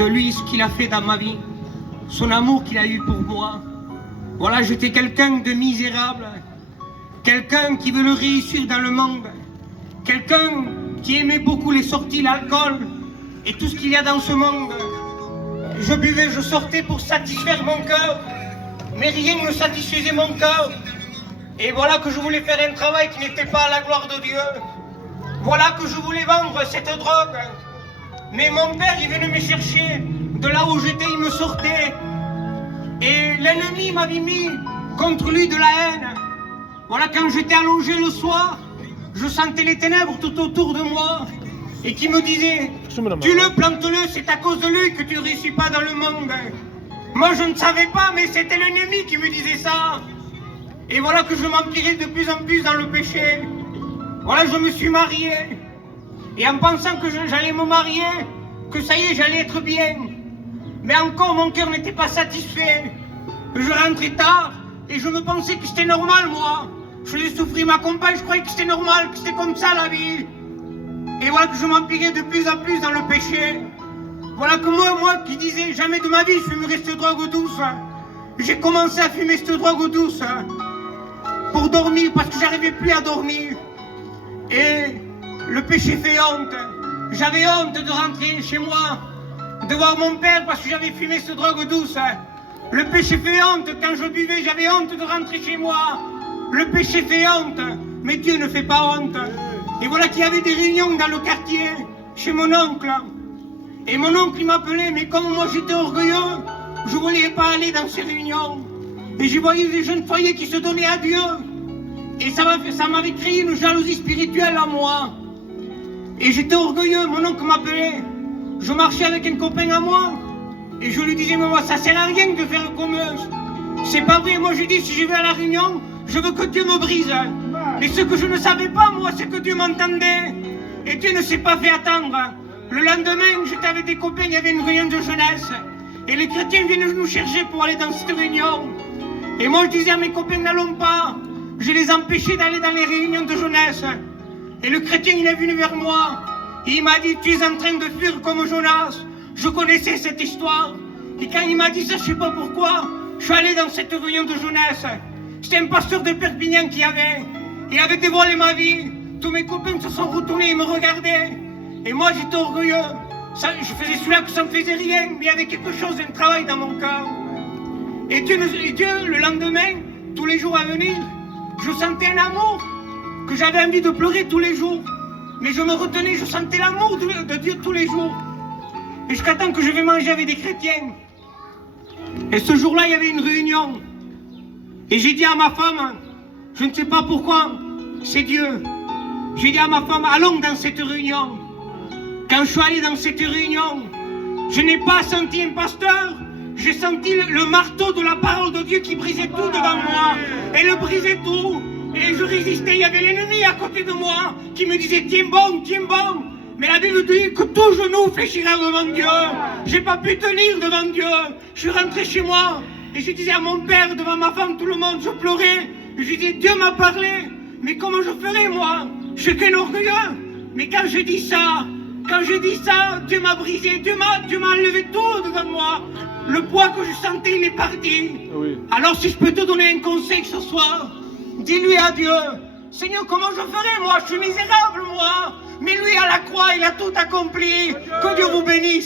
de lui, ce qu'il a fait dans ma vie, son amour qu'il a eu pour moi. Voilà, j'étais quelqu'un de misérable, quelqu'un qui veut le réussir dans le monde, quelqu'un qui aimait beaucoup les sorties, l'alcool et tout ce qu'il y a dans ce monde. Je buvais, je sortais pour satisfaire mon cœur, mais rien ne satisfaisait mon cœur. Et voilà que je voulais faire un travail qui n'était pas à la gloire de Dieu. Voilà que je voulais vendre cette drogue. Mais mon père, il venait me chercher. De là où j'étais, il me sortait. Et l'ennemi m'avait mis contre lui de la haine. Voilà, quand j'étais allongé le soir, je sentais les ténèbres tout autour de moi. Et qui me disait, tue-le, plante-le, c'est à cause de lui que tu ne réussis pas dans le monde. Moi, je ne savais pas, mais c'était l'ennemi qui me disait ça. Et voilà que je m'empirais de plus en plus dans le péché. Voilà, je me suis marié. Et en pensant que j'allais me marier, que ça y est, j'allais être bien. Mais encore, mon cœur n'était pas satisfait. Je rentrais tard et je me pensais que c'était normal, moi. Je faisais souffrir ma compagne, je croyais que c'était normal, que c'était comme ça la vie. Et voilà que je m'empirais de plus en plus dans le péché. Voilà que moi qui disais jamais de ma vie je fumerais cette drogue douce, j'ai commencé à fumer cette drogue douce pour dormir parce que j'arrivais plus à dormir. Et le péché fait honte. J'avais honte de rentrer chez moi, de voir mon père parce que j'avais fumé cette drogue douce. Le péché fait honte. Quand je buvais, j'avais honte de rentrer chez moi. Le péché fait honte, mais Dieu ne fait pas honte. Et voilà qu'il y avait des réunions dans le quartier, chez mon oncle. Et mon oncle, il m'appelait, mais comme moi j'étais orgueilleux, je ne voulais pas aller dans ces réunions. Et je voyais des jeunes foyers qui se donnaient à Dieu. Et ça m'avait créé une jalousie spirituelle en moi. Et j'étais orgueilleux, mon oncle m'appelait. Je marchais avec un copain à moi. Et je lui disais, mais moi, ça sert à rien de faire comme eux. C'est pas vrai, moi je dis, si je vais à la réunion, je veux que Dieu me brise. Mais ce que je ne savais pas, moi, c'est que Dieu m'entendait. Et Dieu ne s'est pas fait attendre. Le lendemain, j'étais avec des copains, il y avait une réunion de jeunesse. Et les chrétiens viennent nous chercher pour aller dans cette réunion. Et moi, je disais à mes copains, n'allons pas. Je les empêchais d'aller dans les réunions de jeunesse. Et le chrétien, il est venu vers moi. Et il m'a dit, tu es en train de fuir comme Jonas. Je connaissais cette histoire. Et quand il m'a dit ça, je ne sais pas pourquoi, je suis allé dans cette réunion de jeunesse. C'était un pasteur de Perpignan qui avait. Il avait dévoilé ma vie. Tous mes copains se sont retournés et me regardaient. Et moi, j'étais orgueilleux. Je faisais celui-là que ça ne me faisait rien. Mais il y avait quelque chose, un travail dans mon cœur. Et Dieu, le lendemain, tous les jours à venir, je sentais un amour que j'avais envie de pleurer tous les jours. Mais je me retenais, je sentais l'amour de Dieu tous les jours. Et jusqu'à temps que je vais manger avec des chrétiens. Et ce jour-là, il y avait une réunion. Et j'ai dit à ma femme, je ne sais pas pourquoi, c'est Dieu. J'ai dit à ma femme, allons dans cette réunion. Quand je suis allé dans cette réunion, je n'ai pas senti un pasteur, j'ai senti le marteau de la parole de Dieu qui brisait tout devant moi. Elle le brisait tout. Et je résistais, il y avait l'ennemi à côté de moi qui me disait, tiens bon, tiens bon. Mais la Bible dit que tout genou fléchira devant Dieu. J'ai pas pu tenir devant Dieu. Je suis rentré chez moi et je disais à mon père, devant ma femme, tout le monde, je pleurais. Je disais, Dieu m'a parlé, mais comment je ferais moi? Je suis qu'un orgueilleux. Mais quand je dis ça, Dieu m'a brisé, Dieu m'a enlevé tout devant moi. Le poids que je sentais, il est parti. Oui. Alors si je peux te donner un conseil ce soir, dis-lui à Dieu, Seigneur, comment je ferai moi? Je suis misérable moi. Mais lui à la croix, il a tout accompli. Que Dieu vous bénisse.